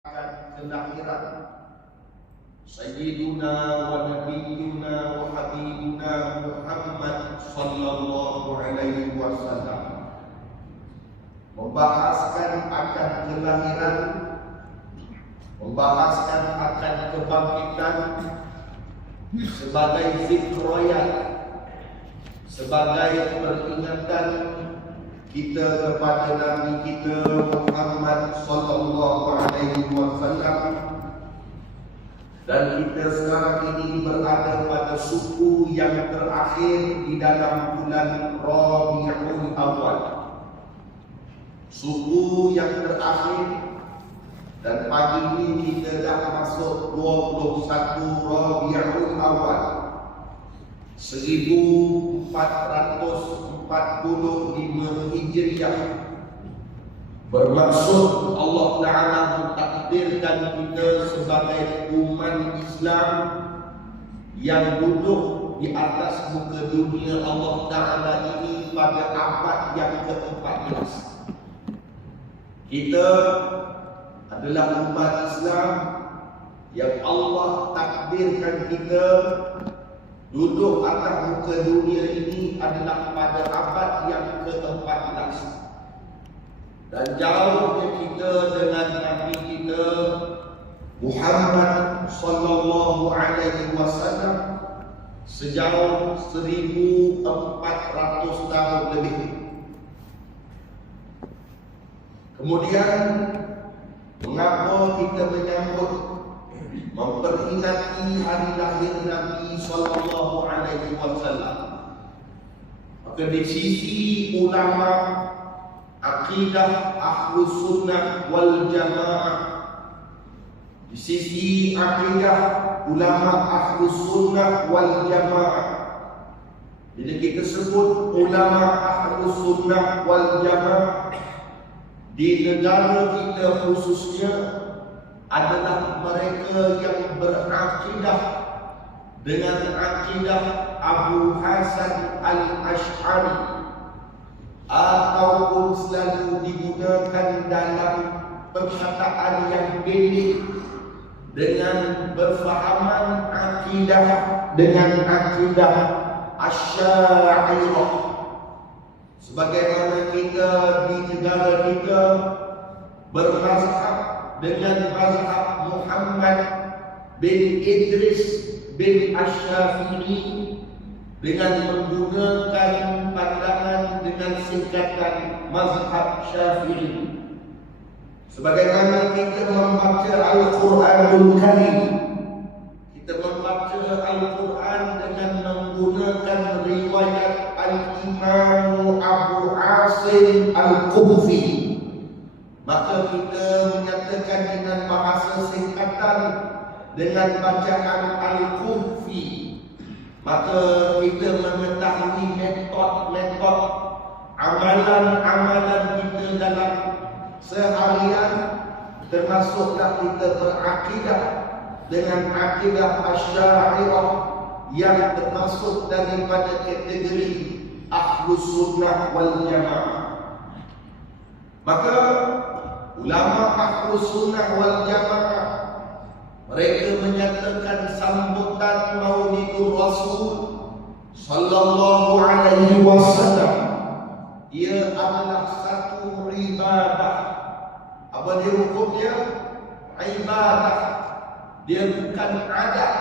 kelahiran Sayyiduna wa Nabiyyuna wa Habibuna Muhammad sallallahu alaihi wasallam, membahaskan akan kelahiran, membahaskan akan kebangkitan sebagai zikroyat, sebagai peringatan kita kepada Nabi kita Muhammad sallallahu alaihi wasallam. Dan kita sekarang ini berada pada suku yang terakhir di dalam bulan Rabiul Awal, suku yang terakhir, dan pagi ini kita dah masuk 21 Rabiul Awal 1445 Hijriah. Bermaksud Allah Ta'ala mentakdirkan kita sebagai umat Islam yang duduk di atas muka dunia Allah Ta'ala ini pada abad yang ke-14. Kita adalah umat Islam yang Allah takdirkan kita duduk atas muka dunia ini adalah pada abad yang ke-14. Dan jauhnya kita dengan Nabi kita Muhammad sallallahu alaihi wasallam sejauh 1400 tahun lebih. Kemudian mengapa kita menyambut memperingati hari lahir Nabi sallallahu alaihi wasallam? Maka di sisi ulama akidah Ahlus Sunnah wal Jamaah, di sisi akidah ulama Ahlus Sunnah wal Jamaah, bila kita sebut ulama Ahlus Sunnah wal Jamaah di negara kita khususnya adalah mereka yang berakidah dengan akidah Abu Hasan al-Ash'ari, ataupun selalu digunakan dalam perkataan yang pendek dengan berfahaman akidah dengan akidah Asy'ariyah. Sebagaimana kita di negara kita bermazhab dengan mazhab Muhammad bin Idris bin Asy-Syafi'i dengan menggunakan pandangan dengan singkatan mazhab Syafi'i. Sebagaimana kita membaca Al-Quranul Karim, kita membaca Al-Quran dengan menggunakan riwayat Al-Imam Abu Asim Al-Kufi, maka kita menyatakan dengan bahasa singkatan dengan bacaan Al-Kufi. Maka kita mengetahui metod-metod amalan-amalan kita dalam seharian, termasuklah kita berakidah dengan akidah Asy'ariyah yang termasuk daripada kategori Ahlus Sunnah wal Jamaah. Maka ulama Ahlus Sunnah wal Jamaah mereka menyatakan sambutan Maulidur Rasul sallallahu alaihi wasallam ia adalah satu ibadah. Apa dia hukumnya? Ibadah. Dia bukan adat.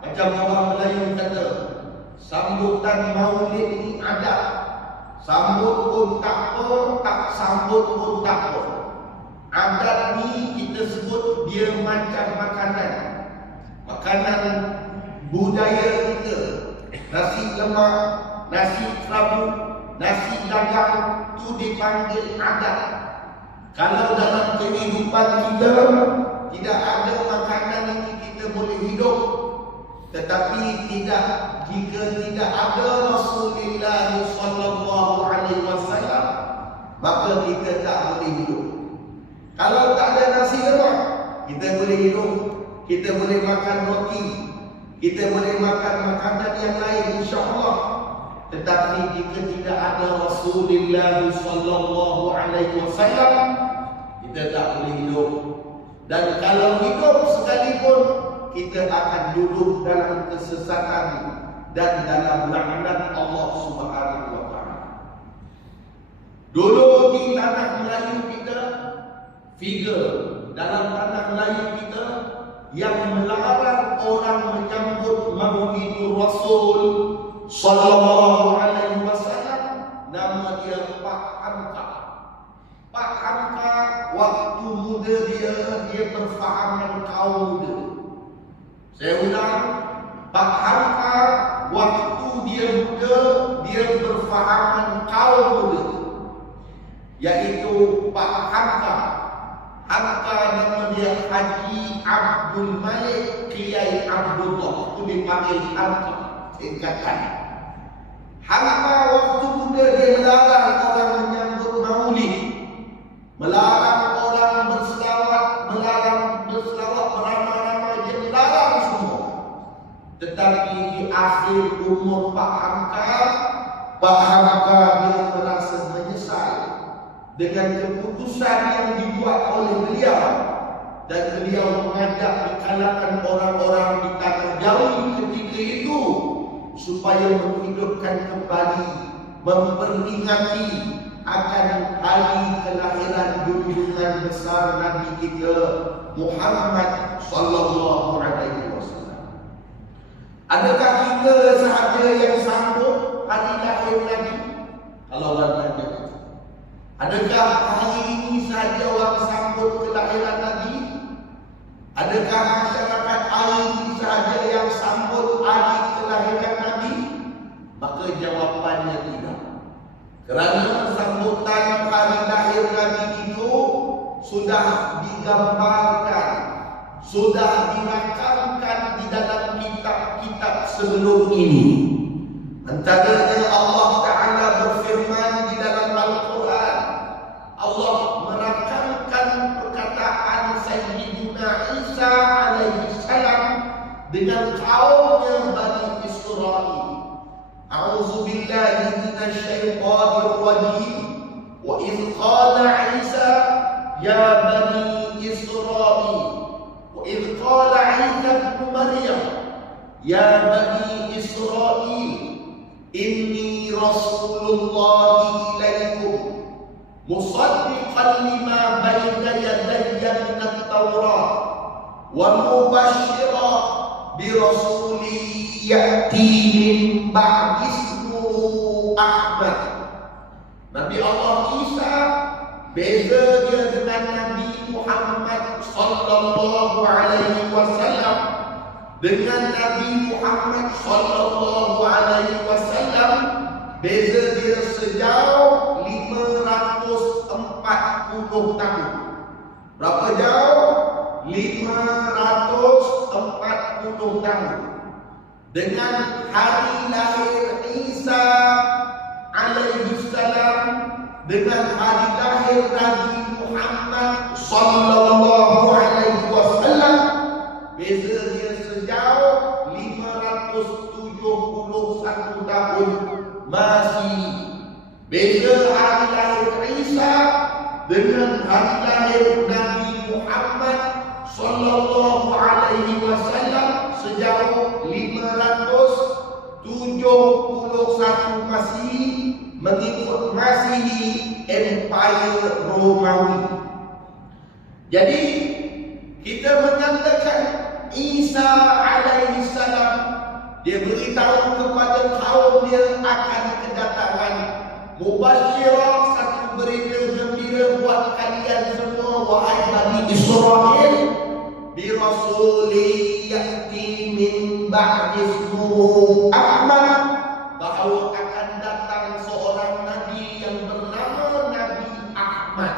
Macam orang Melayu kata, sambutan Maulid ini adat. Sambut pun tak apa, tak sambut pun tak apa. Adat ni kita sebut dia macam makanan. Makanan budaya kita. Nasi lemak, nasi kerabu, nasi dagang, tu dipanggil adat. Kalau dalam kehidupan kita tidak ada makanan ini kita boleh hidup. Tetapi tidak, jika tidak ada Rasulullah sallallahu alaihi wasallam, maka kita tak boleh hidup. Kalau tak ada nasi lemak, kita boleh hidup. Kita boleh makan roti, kita boleh makan makanan yang lain insya-Allah. Tetapi jika tidak ada Rasulullah sallallahu alaihi wasallam, kita tak boleh hidup. Dan kalau hidup sekalipun, kita akan duduk dalam kesesatan dan dalam laknat Allah Subhanahu wa taala. Dulu di tanah Melayu kita, figure dalam tanah Melayu kita yang melarang orang menyambut Maulidur Rasul sallallahu alaihi wasallam, nama dia Pak Hamka. Pak Hamka waktu muda dia berfahaman kaum muda. Saya ulang, Pak Hamka waktu dia muda, dia berfahaman kaum muda, yaitu Pak Hamka. Hamka nama dia Haji Abdul Malik Kiai Abdullah, itu dipanggil Hamka singkatan. Hamka waktu muda dia melarang orang menyambut maulid, melarang orang berselawat, beramai-ramai, dia melarang semua. Tetapi di akhir umur Pak Hamka dia merasa menyesal dengan keputusan yang dibuat oleh beliau, dan beliau mengajak di kalangan orang-orang di tanah Jawi ketika itu supaya menghidupkan kembali, memperingati akan hari kelahiran junjungan besar Nabi kita Muhammad sallallahu alaihi wasallam. Adakah kita sahaja yang sambut hari lahir Nabi? Kalau orang tanya, adakah hari ini sahaja orang sambut kelahiran Nabi? Adakah masyarakat hari ini sahaja yang sambut hari kelahiran Nabi? Maka jawapannya tidak. Kerana sambutan hari lahir Nabi itu sudah digambarkan, sudah dirakamkan di dalam kitab-kitab sebelum ini. Antaranya Allah Ta'ala berfirman di dalam Al-Quran. Allah merakamkan perkataan Sayyidina Isa alaihi salam dengan kaumnya Bani Israel. A'udzu billahi minasyaitonir rajim. Wa idz qala Isa ya Bani Israel. Wa idz qala Isa ibn Maryam ya Bani Israel, inni Rasulullah ilaikum musaddiqan lima bayna yadayya min at-Taurat wa mubasysyiran bi rasulin ya'ti min ba'di ismuhu Ahmad. Nabi Allah Isa beza dia dengan Nabi Muhammad sallallahu alaihi wasallam. Dengan Nabi Muhammad sallallahu alaihi wasallam beza dia sejauh 540 tahun. Berapa jauh? 540 tahun. Dengan hari lahir Isa alaihi salam, dengan hari lahir Nabi Muhammad sallallahu alaihi wasallam, beza dia sejauh 571 tahun masih. Beza hari lahir Isa dengan hari lahir Nabi Muhammad sallallahu alaihi wasallam sejauh 571 masih, mengikut Masihi Empire Romawi. Jadi kita menyatakan Isa alaihi salam, dia beritahu kepada kaum dia akan kedatangan mubasyirah, satu berita gembira buat kalian semua wahai Bani Israel, bi rasuli ya'ti min ba'di ismuhu Ahmad, bahawa akan datang seorang nabi yang bernama Nabi Ahmad.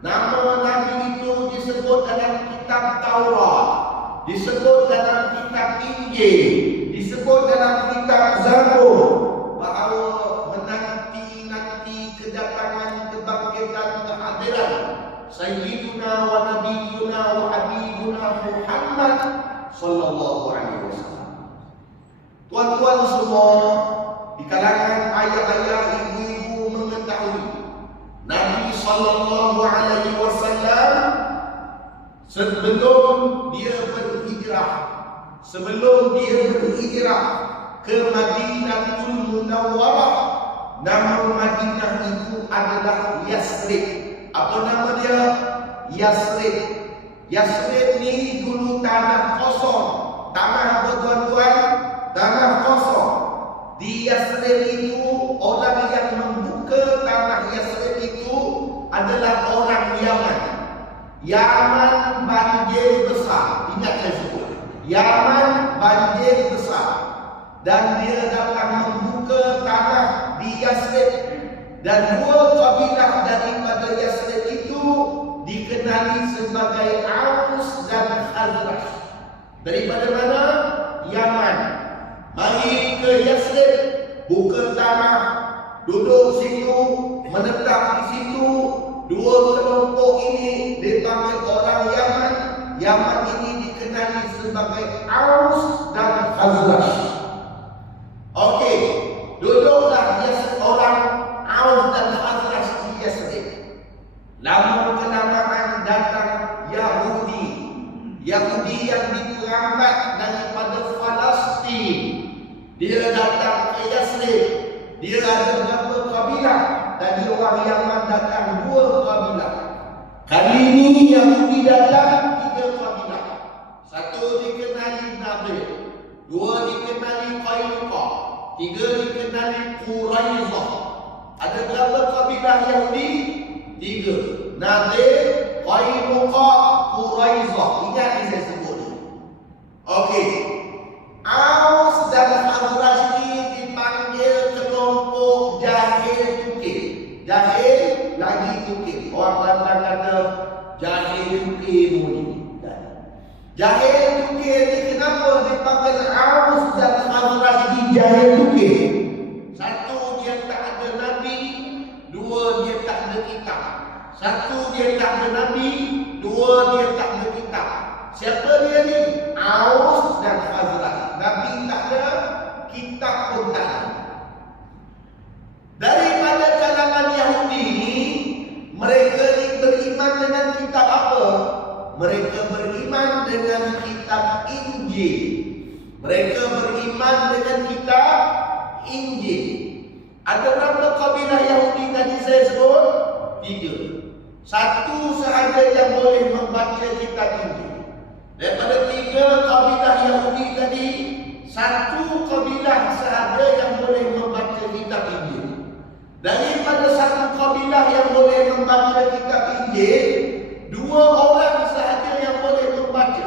Nama nabi itu disebut dalam kitab Taurat, disebut dalam kitab Injil, disebut dalam kitab Zabur, bahawa menanti kedatangan kebangkitan kehadiran Sayyiduna wa Nabiyuna wa Habibuna Muhammad sallallahu alaihi wasallam. Tuan-tuan semua, di kalangan ayah-ayah, ibu-ibu mengetahui Nabi sallallahu alaihi wasallam sebelum dia berhijrah ke Madinatul Munawwarah. Nama Madinah itu adalah Yasrib. Apa nama dia? Yasrib. Yasrib ni dulu tanah kosong. Tanah apa tuan-tuan? Tanah kosong. Di Yasrib itu, orang yang membuka tanah Yasrib itu adalah orang Yaman. Yaman banjir besar. Ingat saya sebut, Yaman banjir besar. Dan dia datang membuka tanah di Yasrib. Dan dua kabilah daripada Yasrib itu dikenali sebagai Aus dan Khazraj. Daripada mana? Yaman. Mari ke Yasrib, buka tanah, duduk situ, menetap di situ. Dua kelompok ini dipanggil orang Yaman. Yaman ini dikenali sebagai Aus dan Khazraj. Okey, duduklah orang Aus dan Khazraj di Yasrib. Lama kelamaan datang Yahudi. Yahudi yang diperangkat daripada Palestin. Dia datang ke Yasrib. Dia ada berapa kabilah? Tadi orang Yaman datang 2 kabilah. Kali ini Yahudi datang 3 kabilah. 1 dikenali Nabi, 2 dikenali Qainuqa, 3 dikenali Quraizah. Ada berapa kabilah Yahudi? 3. Nabi, Qainuqa, Quraizah. Ingat yang saya sebut. Okey. Aus dan Khazraj ini dipanggil kelompok jahil tukir. Jahil lagi tukir. Orang Kelantan kata jahil tukir muni. Jahil tukir ni kenapa dipanggil Aus dan Khazraj ini jahil tukir? 1, dia tak ada Nabi. 2, dia tak ada kitab. 1, dia tak ada Nabi. 2, dia tak ada kitab. Siapa dia ni? Aus dan Khazraj. Nabi tak ada, kitab pun tak ada. Daripada kalangan Yahudi ni, mereka ni beriman dengan kitab apa? Mereka beriman dengan kitab Injil. Mereka beriman dengan kitab Injil. Ada berapa kabilah Yahudi tadi saya sebut? 3. 1 sahaja yang boleh membaca kitab Injil. Daripada 3 kabilah Yahudi tadi, 1 kabilah sahaja yang boleh membaca kitab Injil. Daripada 1 kabilah yang boleh membaca kitab Injil, 2 orang sahaja yang boleh membaca.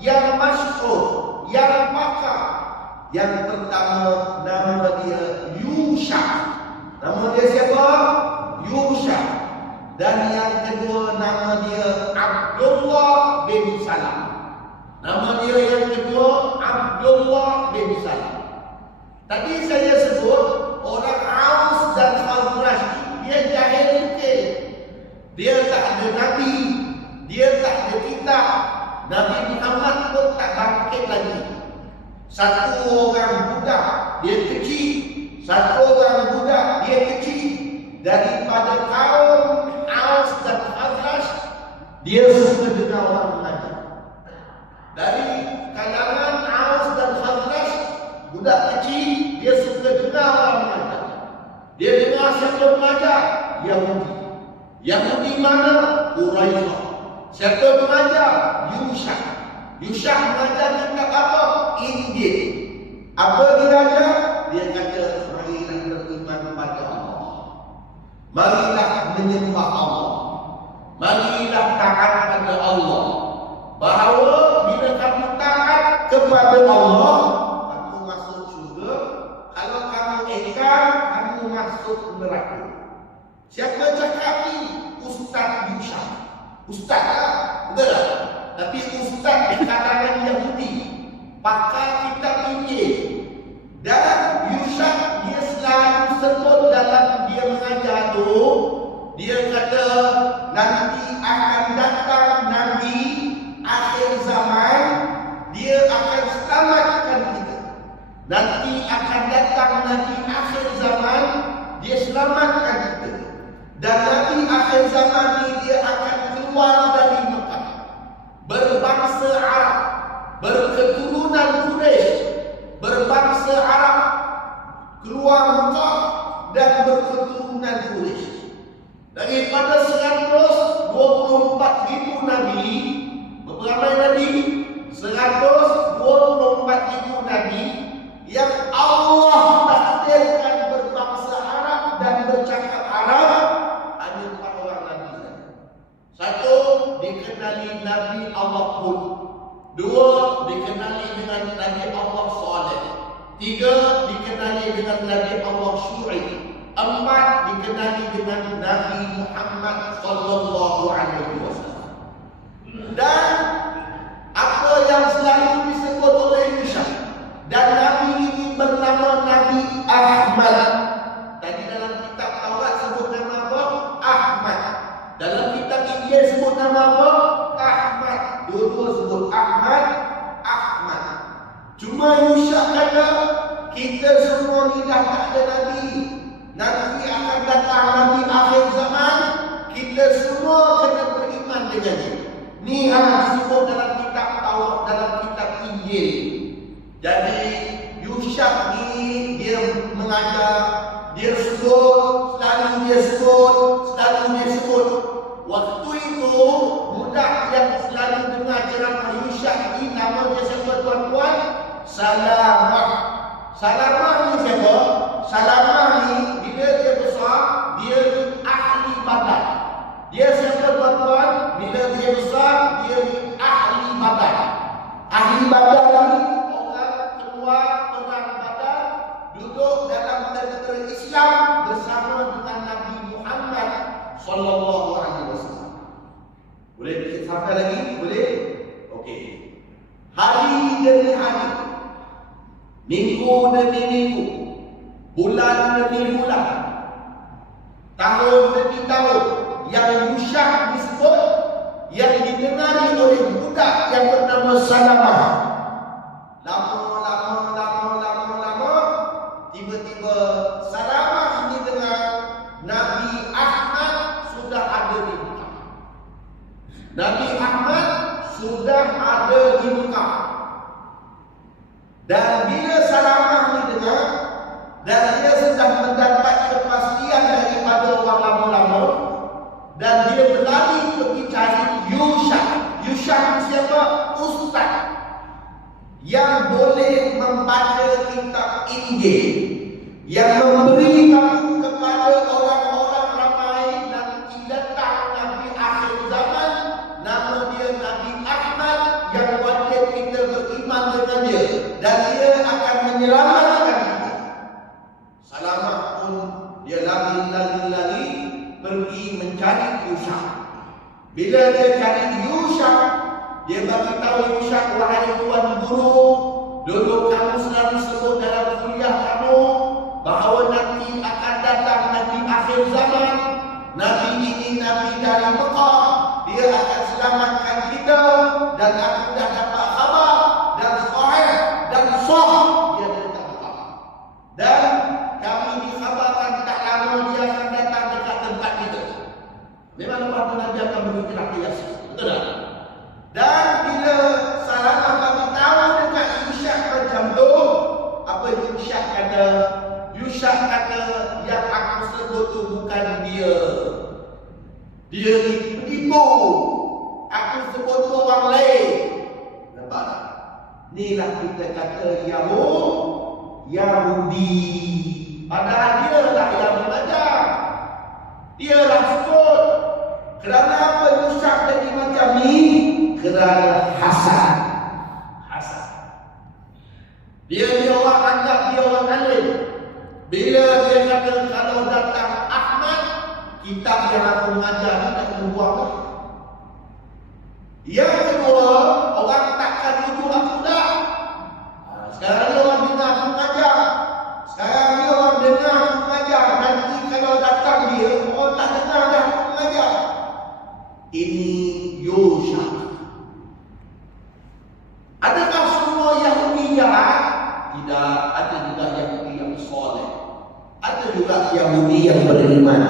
Yang masyhur, yang pakar. Yang pertama nama dia Yusha. Nama dia siapa? Yusha. Dan yang kedua nama dia Abdullah bin Salam. Nama dia yang kedua Abdullah bin Salam. Tadi saya sebut orang Aus dan Khazraj, dia jahil tukir. Dia tak ada Nabi, dia tak ada kitab. Nabi Muhammad pun tak bangkit lagi. 1 orang budak, dia kecil. 1 orang budak, dia kecil. Daripada kaum Aus dan Khazraj, dia suka dengar orang mengajar. Dari kalangan Aus dan Khazraj, budak kecil, dia suka dengar orang mengajar. Dia dengar siapa mengajar? Yahudi. Yahudi mana? Quraizah. Siapa mengajar? Yusha. Yusha mengajar tentang apa? Injil. Apa dia ajar? Dia kata, marilah beriman kepada Allah. Marilah menyembah Allah. Marilah taat kepada Allah. Bahawa bila kamu taat kepada Allah, kamu masuk syurga. Kalau kamu ingkar, kamu masuk neraka. Siapa cakap ni? Ustaz Yusha. Ustaz lah, betul tak? Tapi ustaz di kalangan Yahudi, pakar kitab Injil. Dan Yusha, dia selalu sebut dalam dia mengajar tu, dia kata nanti akan datang Nabi akhir zaman, dia akan selamatkan kita. Nanti akan datang Nabi akhir zaman, dia selamatkan kita. Dan Nabi akhir zaman ini dia akan keluar dari Mekah. ribu Nabi. Berapa Nabi? 124 ribu Nabi yang Allah takdirkan berbangsa Arab dan bercakap Arab. Hanya 4 orang Nabi saja. Satu, dikenali Nabi Allah Hud. 2, dikenali dengan Nabi Allah Saleh. 3, dikenali dengan Nabi Allah Syu'aib. 4, dikenali dengan Nabi Muhammad sallallahu alaihi wasallam. Dan apa yang selalu disebut oleh Yusha, dan Nabi ini bernama Nabi Ahmad. Tadi dalam kitab Taurat sebut nama apa? Ahmad. Dalam kitab Injil sebut nama apa? Ahmad. Dua-dua sebut Ahmad. Cuma Yusha kata, kita semua ni dah tak ada Nabi. Nanti akan datang Nabi akhir zaman. Kita semua kena beriman dengannya. Ni yang disebut dalam kitab Taurat, dalam kitab Injil. Jadi Yusha ni dia mengajar, dia sebut, selalu dia sebut. Waktu itu budak yang selalu dengar ceramah Yusha ni, nama dia siapa tuan-tuan? Salamah. Salamah ni siapa? Salamah ni bila dia besar, dia ahli badan. Dia siapa tuan-tuan? Bila dia besar, dia ahli badan. Ahli badan ni orang keluar perang Badar, duduk dalam tentera Islam bersama dengan Nabi Muhammad sallallahu alaihi wasallam. Boleh sampai lagi? Boleh? Okey. Hari demi hari, minggu demi minggu, bulan demi bulan, tahun demi tahun, yang Yusha disebut, yang didengar oleh budak yang bernama Salamah. Lama, tiba-tiba Salamah ini dengar Nabi Ahmad sudah ada di Mekah. Nabi Ahmad sudah ada di Mekah. Dan bila Salamah ini dengar, dan dia sudah mendapat kepastian daripada orang lama-lama, dan dia berlari pergi cari Yusha. Yusha siapa? Ustaz yang boleh membaca kitab Injil, yang memberitahu kepada orang-orang ramai nanti datang Nabi akhir zaman. Nama dia Nabi Ahmad, yang wajib kita beriman dengan dia, dan dia akan menyelamatkan kita. Salamah pun dia lari pergi mencari Yusha. Bila dia cari Yusha, dia bagi tahu Yusha, wahai tuan guru, dulu kamu selalu sebut dalam kuliah kamu bahawa nanti akan datang Nabi akhir zaman. Nabi ini Nabi dari Mekah, dia akan selamatkan kita, dan aku dah dapat khabar dan sahih dan sah dia dekat Mekah. Dan kami dikhabarkan tak lama dia akan datang dekat tempat kita. Memang lepas tu Nabi akan berhijrah ke Yasrib. Betul tak? Dan bila Salamah bagi tahu dekat Yusha macam tu, apa Yusha kata? Yusha kata, yang aku sebut tu bukan dia. Dia ni penipu. Aku sebut tu orang lain. Nampak tak? Inilah kita kata Yahudi. Padahal dia lah yang mengajar. Dia lah sebut. Kerana apa Yusha jadi macam ni? Kerana hasad. Dia orang anggap dia orang alim. Bila dia kata kalau datang Ahmad, kitab yang aku mengajar ni tak kena buang lah. Yang kedua, orang takkan rujuk aku dah. Sekarang ni orang dengar aku mengajar. Sekarang ni orang dengar aku mengajar. Nanti kalau datang dia, orang tak dengar dah aku mengajar. Ini Yusha. Adakah semua Yahudi jahat? Tidak. Ada juga Yahudi yang soleh. Ada juga Yahudi yang beriman.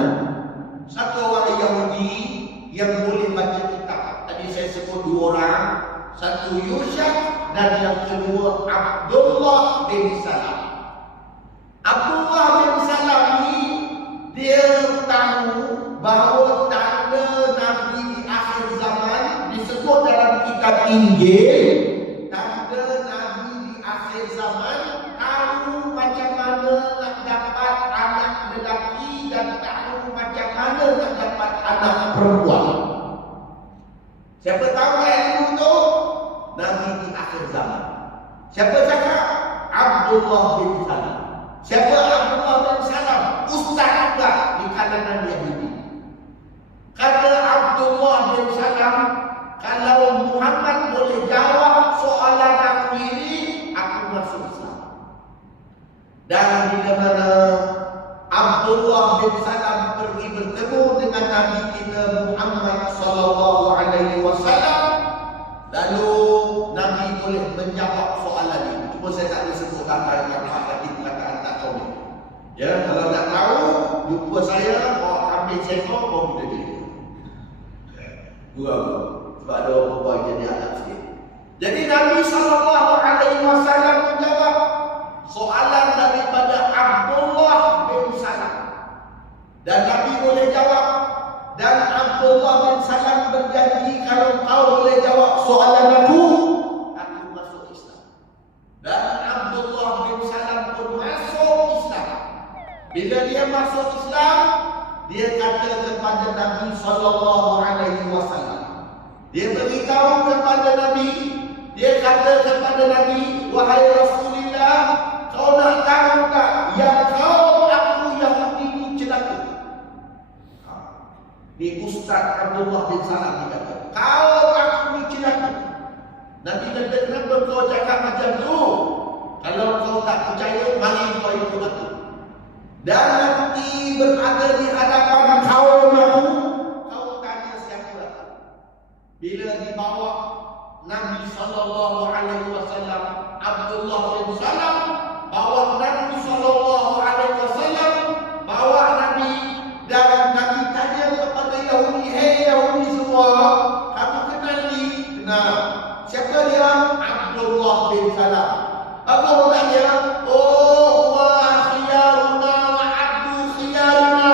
Satu orang Yahudi yang boleh baca kitab. Tadi saya sebut 2 orang. Satu Yusha, dan yang kedua Abdullah bin Salam. Abdullah bin Salam ni dia tahu bahawa tanda Nabi di akhir zaman kitab Injil, tanda Nabi di akhir zaman tahu macam mana nak dapat anak lelaki dan tahu macam mana nak dapat anak perempuan. Siapa tahu ayat itu tu? Nabi di akhir zaman. Siapa cakap? Abdullah bin Salam. Siapa Abdullah bin Salam? Ustaz juga di kalangan Yahudi. Kata Abdullah bin Salam, kalau Muhammad boleh jawab soalan aku ini, aku masuk Islam. Dan bila mana Abdullah bin Salam pergi bertemu dengan Nabi kita Muhammad sallallahu alaihi wasallam, lalu Nabi boleh menjawab soalan ini. Cuma saya tak boleh sebut kata yang hadis perkataan tak tahu. Ya, kalau nak tahu, jumpa saya, bawa kambing seekor, bawa kita jadi. Dua, sebab ada orang jadi anak sikit. Jadi Nabi sallallahu alaihi wasallam menjawab soalan daripada Abdullah bin Salam. Dan Nabi boleh jawab, dan Abdullah bin Salam berjanji kalau kau boleh jawab soalan aku masuk Islam. Dan Abdullah bin Salam pun masuk Islam. Bila dia masuk Islam, dia kata kepada Nabi sallallahu alaihi wasallam. Dia beritahu kepada Nabi, dia kata kepada Nabi, wahai Rasulullah, kau nak tahu tak yang kau aku Yahudi ini celaka? Ni Ustaz Abdullah bin Salam dia kata, kau aku ni celaka. Nabi kata, kenapa kau cakap macam tu? Kalau kau tak percaya, mari kau ikut aku. Dan nanti berada di hadapan kaum aku, kau tanya siapa? Bila dibawa Nabi sallallahu alaihi wasallam, Abdullah bin Salam bawa Nabi sallallahu alaihi wasallam, bawa Nabi, dan Nabi tanya kepada Yahudi, hei Yahudi semua, kamu kenal ni? Kenal. Siapa dia? Abdullah bin Salam. Apa tanya? Oh, wa khiyaruna wa abdu khiyaruna.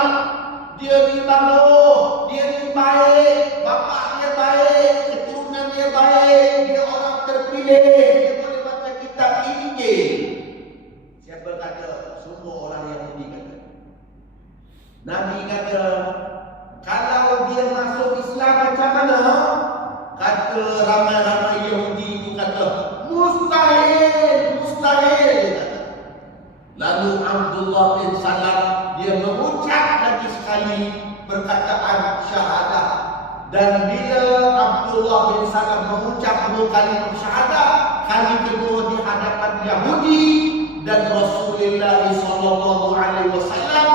Dia ni bagus, dia ni baik, bapak dia baik, keturunan dia baik, dia orang terpilih, dia boleh baca kitab Injil. Siapa kata? Semua orang Yahudi kata. Nabi kata, kalau dia masuk Islam macam mana? Kata ramai-ramai Yahudi itu kata, mustahil, mustahil, dia kata. Lalu Abdullah bin Salam dia mengucap lagi sekali perkataan syahadah. Dan bila Abdullah bin Salam mengucap dua kalimat syahadah, kali kedua di hadapan Yahudi dan Rasulullah sallallahu alaihi wasallam,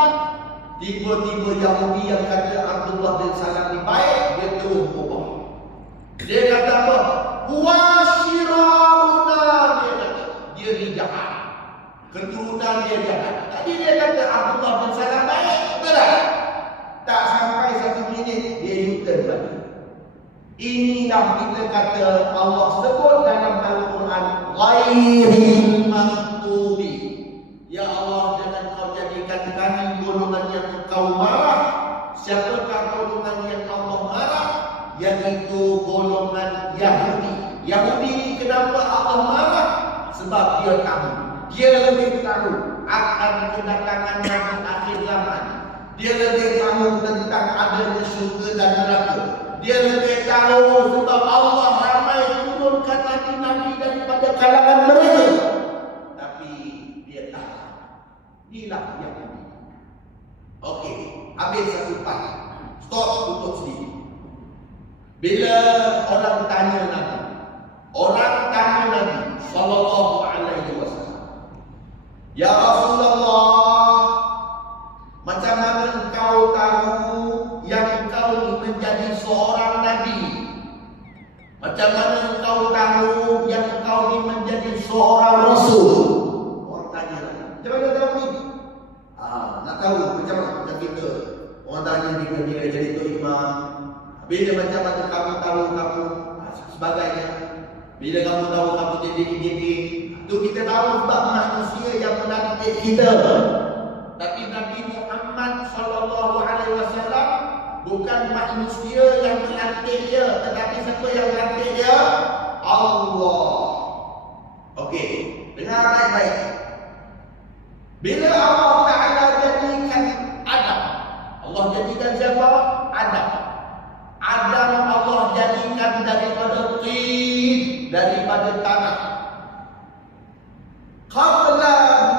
tiba-tiba Yahudi yang kata Abdullah bin Salam ni baik, dia terus berubah. Dia kata apa? Huwa syiraruna, dia kata. Dia ni jahat. Keturunan dia jahat. Tadi dia kata Abdullah bin Salam baik, betul tak? Tak sampai 1 minit, dia U-turn lagi. Inilah kita kata Allah sebut dalam Al-Quran, ghairil maghdubi. Ya Allah, jangan kau jadikan kami golongan yang kau marah. Siapakah golongan yang Allah marah? Yaitu golongan Yahudi. Yahudi ini kenapa Allah marah? Sebab dia tahu, dia lebih tahu akan kedatangan Nabi akhir zaman. Dia lebih tahu tentang adanya syurga dan neraka. Dia lebih tahu sebab Allah ramai turunkan nabi-nabi daripada kalangan mereka. Tapi dia tahu. Inilah Yahudi. Okey, habis satu part. Stop, tutup sini. Bila orang tanya Nabi, sallallahu alaihi wasallam, ya Rasulullah, macam mana engkau tahu yang engkau menjadi seorang Nabi? Macam mana engkau tahu yang engkau menjadi seorang Rasul? Orang tanya, macam mana tahu ni? Nak tahu macam mana? Macam kita, orang tanya dia jadi tu imam. Bila macam mana kamu tahu kamu sebagainya? Bila kamu tahu kamu jadi ini, itu kita tahu sebab manusia yang melantik kita. Tapi Nabi Muhammad sallallahu alaihi wasallam bukan manusia yang melantik dia, tetapi siapa yang melantik dia? daripada tanah. Qabla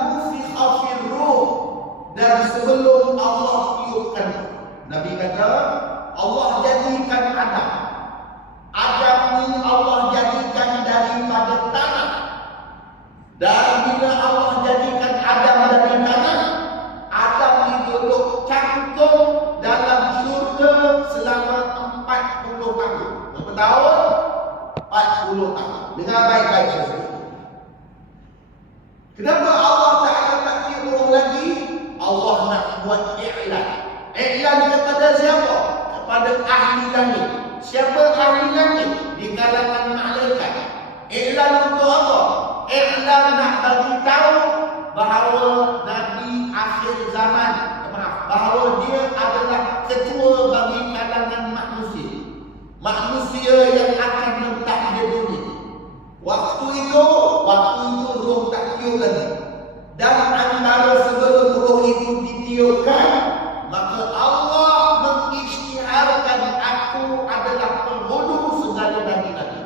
nufikha fir ruh, dan sebelum Allah tiupkan. Nabi kata Allah jadikan Adam. Adam ni Allah jadikan daripada tanah. Dan bila Allah jadikan Adam dari tanah, Adam ni duduk cangkung dalam syurga selama 40 tahun. Berapa tahun? 40 tahun. Dengar baik-baik saudara. Kenapa Allah Ta'ala tak tiup lagi? Allah nak buat i'lan. I'lan kepada siapa? Kepada ahli langit. Siapa ahli langit? Di kalangan malaikat. I'lan untuk apa? I'lan nak bagi tahu bahawa Nabi akhir zaman, bahawa dia adalah ketua bagi kalangan manusia. Manusia yang akan mentadbir dunia. Waktu itu roh tak tiup lagi. Dan antara sebelum roh itu ditiupkan, maka Allah mengisytiharkan aku adalah penghulu segala nabi-nabi.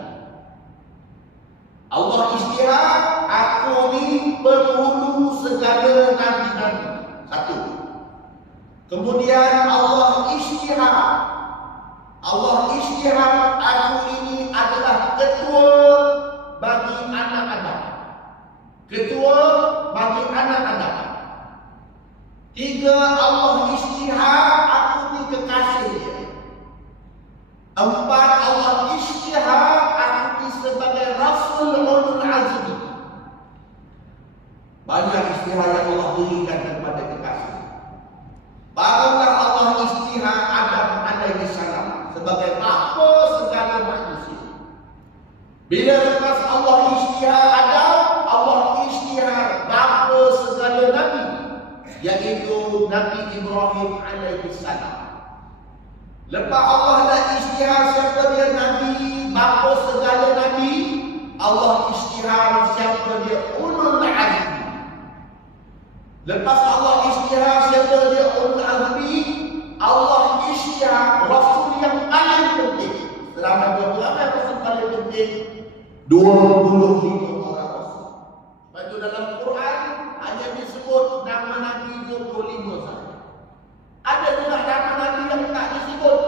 Allah isytihar aku ni penghulu segala nabi-nabi. Satu. Kemudian Allah isytihar aku ini adalah ketua bagi anak Adam. Ketua bagi anak Adam. 3. Allah isytihar aku ni kekasih dia. 4. Allah isytihar aku ni sebagai Rasul Ulul Azmi. Banyak isytihar yang Allah berikan kepada kekasih. Barulah Allah isytihar Adam alaihi salam sebagai bapa segala manusia. Bila lepas Allah isytihar Adam, Allah isytihar bapa segala nabi, yaitu Nabi Ibrahim alaihi salam. Lepas Allah dah isytihar siapa dia nabi, bapa segala nabi, Allah isytihar siapa dia ulul azmi. Lepas Allah isytihar siapa dia ulul azmi, Allah isytihar rasul yang paling penting. Selama berapa rasul paling penting? 25 orang rasul. Sebab itu dalam Quran hanya disebut nama Nabi 25 saja. Ada juga nama Nabi yang tak disebut.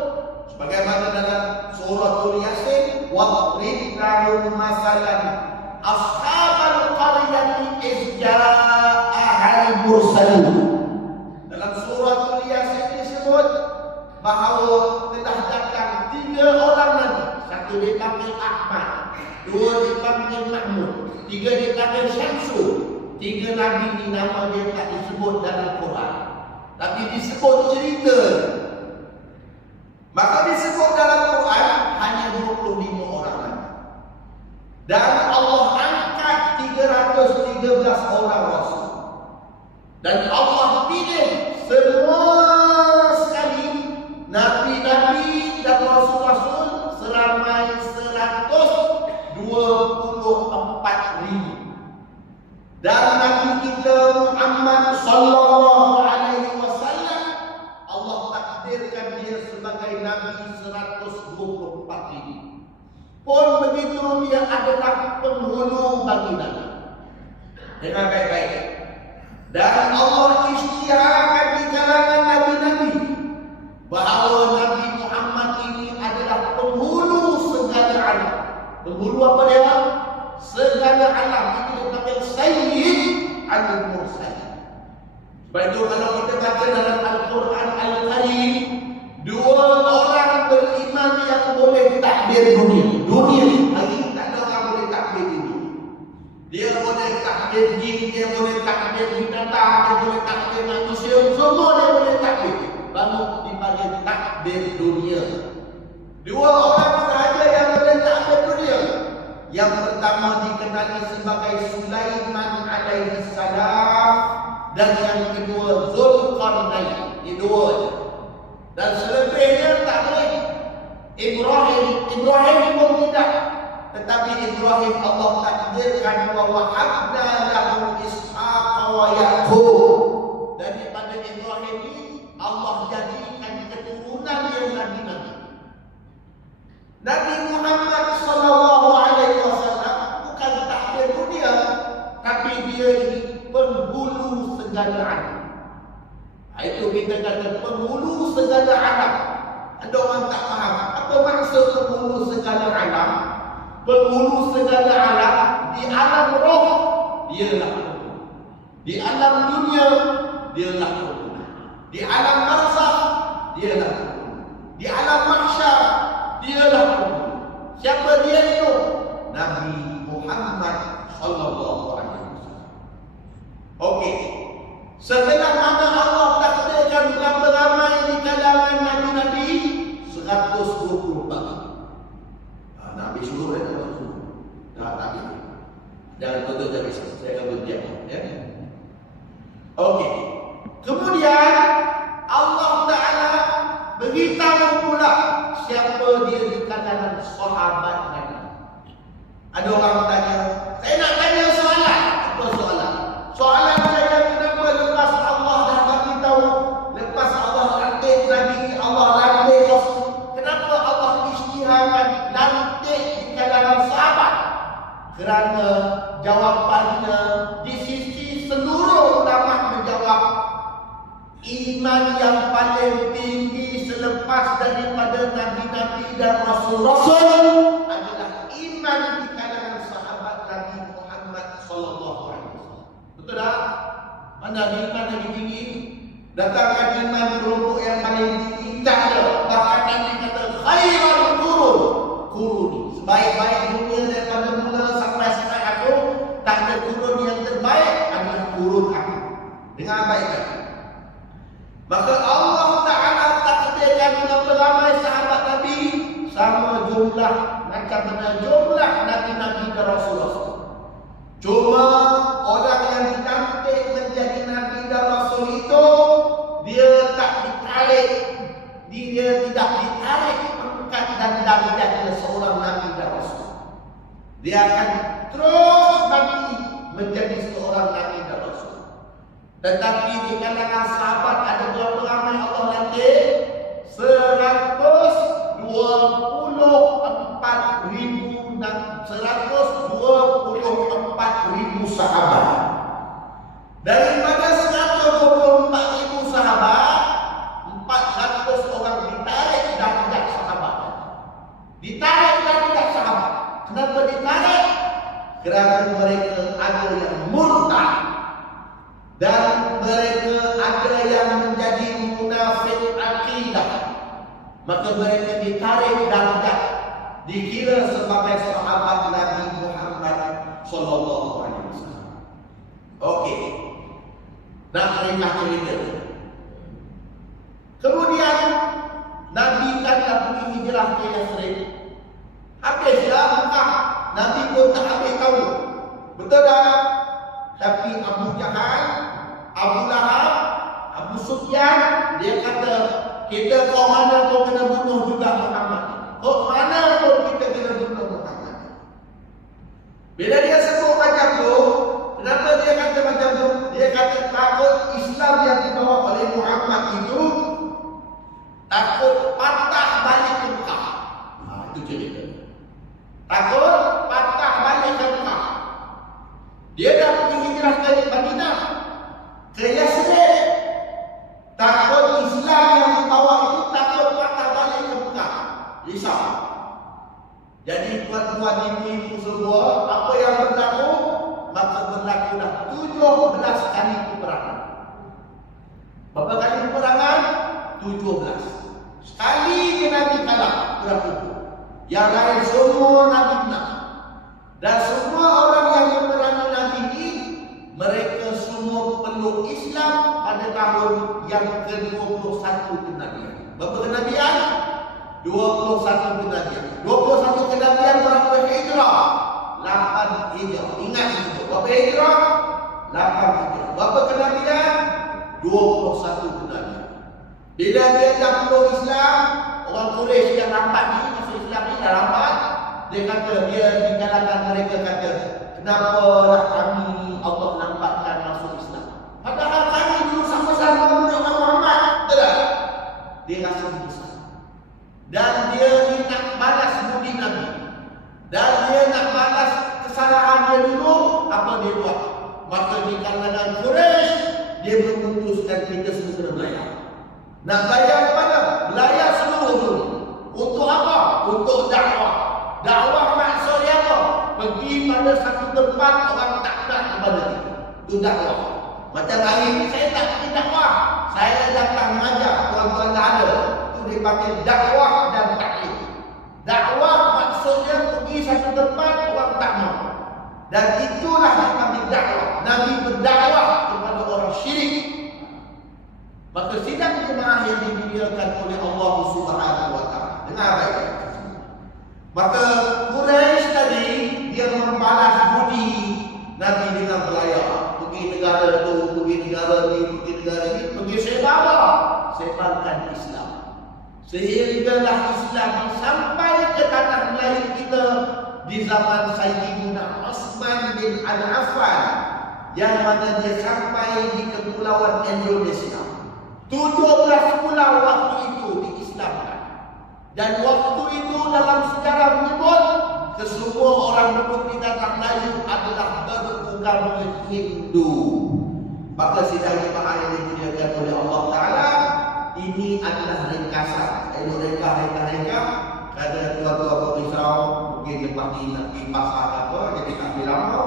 Sebagaimana dalam surah Yasin, "Wadrib lahum masalan ashabal qaryati iz ja'ahal mursalun." Dalam surah Yasin disebut bahawa telah datang 3 orang Nabi. Satu dipanggil Ahmad, 2 dipanggil Mahmud, 3 dipanggil Syamsul. 3 Nabi ni nama dia tak disebut dalam Quran, tapi disebut cerita. Maka disebut dalam Quran hanya 25 orang Nabi. Dan Allah angkat 313 orang Rasul. Dan Allah pilih semua sekali Nabi-Nabi dan Rasul-Rasul seramai 124,000. Dan Nabi kita Muhammad sallallahu alaihi wasallam, Allah takdirkan dia sebagai Nabi 124,000. Pun begitu dia adalah penghulu bagi Nabi. Dengar baik-baik. Dan Allah isytiharkan di kalangan Nabi-Nabi bahawa Nabi Muhammad ini adalah penghulu segala alam. Penghulu apa dia? Segala alam. Itu dipanggil Sayyid al-Mursalin. Sebab itu kalau kita baca dalam Al-Quran Al-Karim, 2 orang beriman yang boleh takbir dunia. Dunia hari ini tak ada orang boleh takbir dunia. Dia boleh takbir jin, dia boleh takbir binatang, dia boleh takbir manusia, semua dia boleh takbir. Baru dipanggil takbir dunia. 2 orang sahaja yang boleh takbir dunia. Yang pertama dikenali sebagai Sulaiman alaihi salam, dan yang kedua Zulkarnain. Ini 2 je. Dan selebihnya tak boleh. Ibrahim pun tidak. Tetapi Ibrahim Allah takdirkan wa wahabna lahu Ishaq wa Yaqub. Daripada Ibrahim ini Allah jadikan keturunan yang Nabi-Nabi. Nabi Muhammad sallallahu alaihi wasallam segala alam. Itu kita kata penghulu segala alam. Ada orang tak faham apa maksud penghulu segala alam. Penghulu segala alam di alam roh dialah penghulu. Di alam dunia dialah penghulu. Di alam barzakh dialah penghulu. Di alam mahsyar dialah penghulu. Siapa dia itu? Nabi Muhammad sallallahu alaihi wasallam. Okey. Setelah mana Allah takdirkan berapa ramai di kalangan nabi-nabi? 124. Nabi suruh dan Nabi suruh. Nabi. Jangan tutup dari saya akan berdiam. Ya. Okey. Kemudian Allah Taala beritahu pula siapa dia di kalangan sahabat Nabi. Ada orang tanya, saya nak tanya soalan. Apa soalan? Soalan saya, kenapa lepas Allah dah bagi tahu, lepas Allah lantik Nabi, Allah lantik, kenapa Allah isytiharkan lantik di kalangan sahabat? Kerana jawapannya di sisi seluruh ulama menjawab, iman yang paling tinggi selepas daripada nabi-nabi dan rasul-rasul adalah iman di kalangan sahabat Nabi Muhammad sallallahu alaihi wasallam. Betul tak? Mana iman yang tinggi? Datangkan iman kelompok yang paling tinggi? Tak ada. Bahkan Nabi kata khairul qurun, quruni, sebaik-baik dunia daripada mula sampai sekarang aku, tak ada qurun yang terbaik adalah qurun aku. Dengan baik kan? Maka Allah Ta'ala takdirkan berapa ramai sahabat Nabi, sama jumlah macam mana jumlah Nabi-Nabi dan Rasul-Rasul. Cuma orang yang dilantik menjadi Nabi dan Rasul itu, dia tak ditarik, dia tidak ditarik pangkat dan darjatnya seorang Nabi dan Rasul. Dia akan terus nanti menjadi seorang Nabi dan Rasul. Tetapi di kalangan sahabat ada berapa ramai Allah lantik? 124,000 sahabat. Daripada 124,000 sahabat, 400 orang ditarik darjat sahabat. Ditarik darjat sahabat. Kenapa ditarik? Kerana mereka ada yang murtad dan mereka ada yang menjadi munafik akidah. Maka mereka ditarik darjat, dikira sebagai sahabat Nabi Muhammad sallallahu alaihi wasallam. Okey. Nak ringkas cerita. Kemudian Nabi kan dah pergi hijrah ke Yathrib. Habislah Mekah. Nabi pun tak habis tahu. Betul tak? Tapi Abu Jahal, Abu Lahab, Abu Sufyan, dia kata, kita kau mana kau kena bunuh juga Muhammad. Kau mana pun kita kena bunuh Muhammad. Bila dia sebut macam tu, kenapa dia kata macam tu? Dia kata takut Islam yang dibawa oleh Muhammad itu takut patah balik ke Mekah. Itu cerita. Takut patah balik ke Mekah. Dia dah pergi hijrah ke Madinah, ke Yathrib. Takut Islam yang dibawa itu takut patah balik ke Mekah. Risau. Jadi tuan-tuan ibu-ibu semua, apa yang berlaku? Maka berlakulah 17 kali peperangan. Berapa kali peperangan? 17. Sekali dia Nabi kalah, berapa? Yang lain semua Nabi menang. Dan semua orang yang memerangi Nabi ini, mereka semua peluk Islam pada tahun yang ke-21 kenabian. Berapa kenabian? 21 kenabian. 21 kenabian berapa hijrah? 8 hijrah. Ingat itu. Berapa hijrah? 8 hijrah. Berapa kenabian? 21 kenabian. Bila dia dah peluk Islam, orang Quraisy yang lambat ni, masuk Islam ni dah lambat. Dia kata, dia di kalangan mereka kata, kenapalah kami Allah nampakkan masuk Islam? Padahal kami dulu sama-sama menurut Muhammad. Betul tak? Dia rasa besar. Dan dia ni nak balas budi Nabi. Dan dia nak balas kesalahan dia dulu. Apa dia buat? Maka di kalangan Quraisy, dia dan kita semua kena belayar. Nak belayar ke mana? Belayar seluruh dunia. Untuk apa? Untuk dakwah. Dakwah maksudnya apa? Pergi pada satu tempat orang tak nak kepada kita. Itu dakwah. Macam hari ini saya tak pergi dakwah. Saya datang mengajar, tuan-tuan tak ada. Itu dipanggil dakwah dan taklim. Dakwah maksudnya pergi satu tempat orang tak mau. Dan itulah dipanggil dakwah. Nabi berdakwah kepada orang syirik. Maka sidang jemaah yang dimuliakan oleh Allah Subhanahu wa taala. Dengar baik. Maka Quraisy tadi dia membalas budi Nabi dengan belayar. Pergi negara itu, pergi negara ini, pergi negara ini, pergi sebarkan Islam. Sehinggalah Islam sampai ke tanah Melayu kita di zaman Sayyidina Utsman bin Affan, yang mana dia sampai di kepulauan Indonesia. 17 pulau waktu itu diislamkan. Dan waktu itu dalam sejarah menyebut kesemua orang penduduk di tanah Melayu adalah beragama Hindu. Maka sidang jemaah yang dimuliakan oleh Allah Ta'ala, ini adalah ringkasan. Saya reka ada tuan-tuan perisau mungkin lepas ni nak pergi pasar apa, jadi tak pergi lama.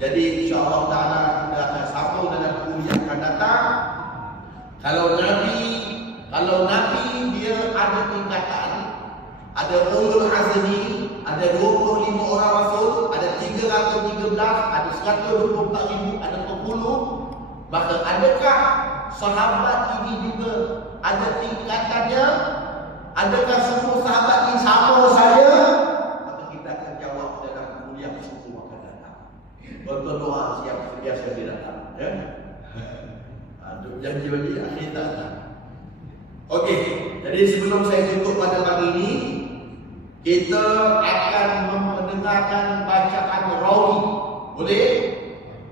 Jadi insya-Allah Ta'ala kita akan sambung dalam kuliah akan datang. Kalau Nabi dia ada tingkatan, ada ulul azmi, ada 25 orang rasul, ada 313, ada 124,000, ada 40. Maka adakah sahabat ini juga ada tingkatannya? Adakah semua sahabat ini sama saja? Maka kita akan jawab dalam kuliah semua akan datang. Tuan-tuan doa siap biasa dia datang, ya. Janji-janji akhir tak datang. Okey, jadi sebelum saya tutup pada pagi ini, kita akan mendengarkan bacaan rawi. Boleh?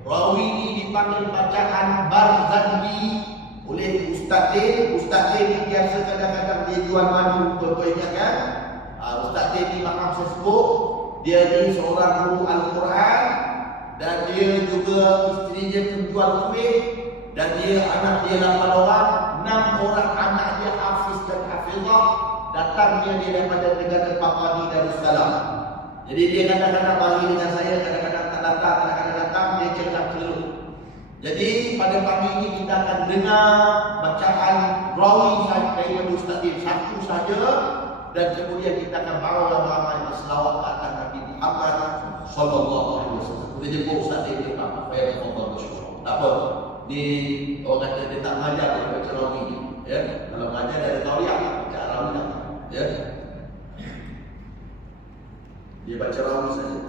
Rawi ini dipanggil bacaan Barzanji oleh Ustaz D. Ustaz D ni biasa kadang-kadang dia jual madu, tuan-tuan ingat kan? Ustaz D ni makam sebut, dia ni seorang guru Al-Quran dan dia juga isterinya penjual kuih. Dan dia anak dia 8 orang, 6 orang anak dia hafiz dan hafizah. Datangnya dia daripada negara Papua New Darussalam. Jadi dia kadang-kadang pagi dengan saya, kadang-kadang tak datang, kadang-kadang datang, dia cakap celup. Jadi pada pagi ini kita akan dengar bacaan rawi daripada Ustaz Din satu saja, dan kemudian kita akan bawa ramai-ramai selawat ke atas Nabi Muhammad sallallahu alaihi wasallam. Kita jemput Ustaz Din kita, supaya kita bersyukur. Tak apa. Ni orang kata dia tak mengajar, dia baca rawi ni, ya. Kalau mengajar dia ada tauriah, baca rawi lah, ya. Dia baca rawi saja.